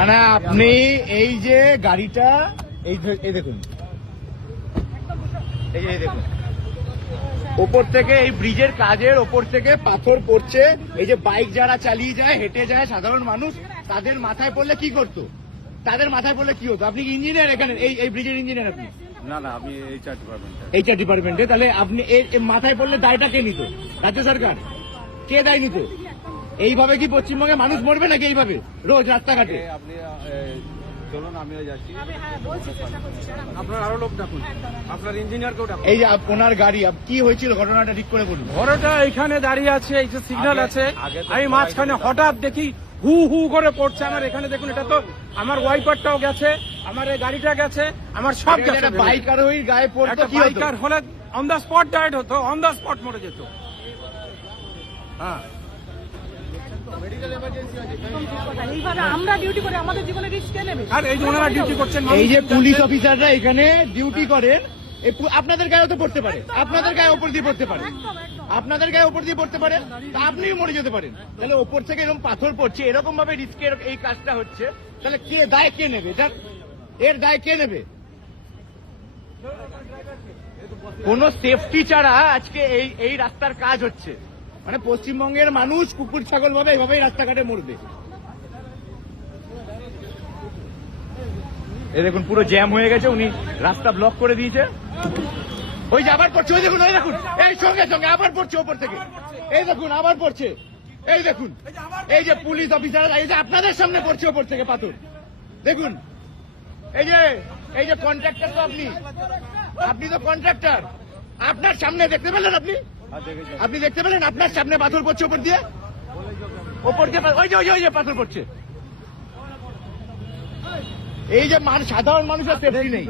না না, আপনি এই যে গাড়িটা এই দেখুন, এই যে দেখুন, ওপর থেকে এই ব্রিজের কাজের ওপর থেকে পাথর পড়ছে। এই যে বাইক যারা চালিয়ে যায়, হেঁটে যায় সাধারণ মানুষ, তাদের মাথায় পড়লে কি করতো? তাদের মাথায় পড়লে কি হতো? আপনি ইঞ্জিনিয়ার এখানে, এই ব্রিজের ইঞ্জিনিয়ার আপনি? না না, আমি এইচআর ডিপার্টমেন্টে। তাহলে আপনি মাথায় পড়লে দায়টা কে নিত? রাজ্য সরকার? কে দায় নিত? এইভাবে কি পশ্চিমবঙ্গে মানুষ মরবে নাকি এইভাবে রোজ রাস্তাঘাটে? আপনি চলুন, আমিও যাচ্ছি। আপনার আরো লোক ডাকুন, আপনার ইঞ্জিনিয়ারকেও ডাকুন। এই যে ওনার গাড়ি, কি হয়েছিল ঘটনাটা ঠিক করে বলুন। ঘরটা এইখানে দাঁড়িয়ে আছে, এই যে সিগন্যাল আছে, আমি মাঝখানে হঠাৎ দেখি হু হু করে পড়ছে। আমার এখানে দেখুন, এটা তো আমার ওয়াইপারটাও গেছে, আমার এই গাড়িটা গেছে, আমার সব গেছে। বাইক আরোহীর গায়ে পড়তো, কি হতো? বাইকার হলে অন দ্য স্পট ডায়েট হতো, অন দ্য স্পট মরে যেত। হ্যাঁ, আমরা ডিউটি করে আমাদের জীবনে রিস্ক কে নেবে? আর এই যে ওনারা ডিউটি করছেন, এই যে পুলিশ অফিসাররা এখানে ডিউটি করেন, আপনাদের গায়েও তো পড়তে পারে, আপনাদের গায়ে ওপর দিয়ে পড়তে পারে, আপনাদের গায়ে ওপর দিয়ে পড়তে পারে, আপনিও মরে যেতে পারেন। তাহলে ওপর থেকে এরকম পাথর পড়ছে, এরকম ভাবে রিস্কের এই কাজটা হচ্ছে, তাহলে কে দায় কে নেবে? এর দায় কে নেবে? কোন সেফটি ছাড়া আজকে এই রাস্তার কাজ হচ্ছে, মানে পশ্চিমবঙ্গের মানুষ কুকুর ছাগল ভাবে এইভাবেই রাস্তাঘাটে মরবে। এই দেখুন, পুরো জ্যাম হয়ে গেছে, উনি রাস্তা ব্লক করে দিয়েছে। ওই যে আবার পড়ছে, ওই দেখুন, ওই দেখুন, এই সঙ্গে সঙ্গে আবার পড়ছে ওপর থেকে, এই দেখুন আবার পড়ছে, এই দেখুন, এই যে পুলিশ অফিসার, এই যে আপনাদের সামনে পড়ছে ওপর থেকে পাথর, দেখুন। এই যে কন্ট্রাক্টর তো আপনি তো কন্ট্রাক্টর, আপনার সামনে দেখতে পেলেন, আপনি দেখতে পেলেন আপনার সামনে পাথর পড়ছে ওপর দিয়ে, ওই যে পাথর পড়ছে। এই যে সাধারণ মানুষের সেফটি নেই।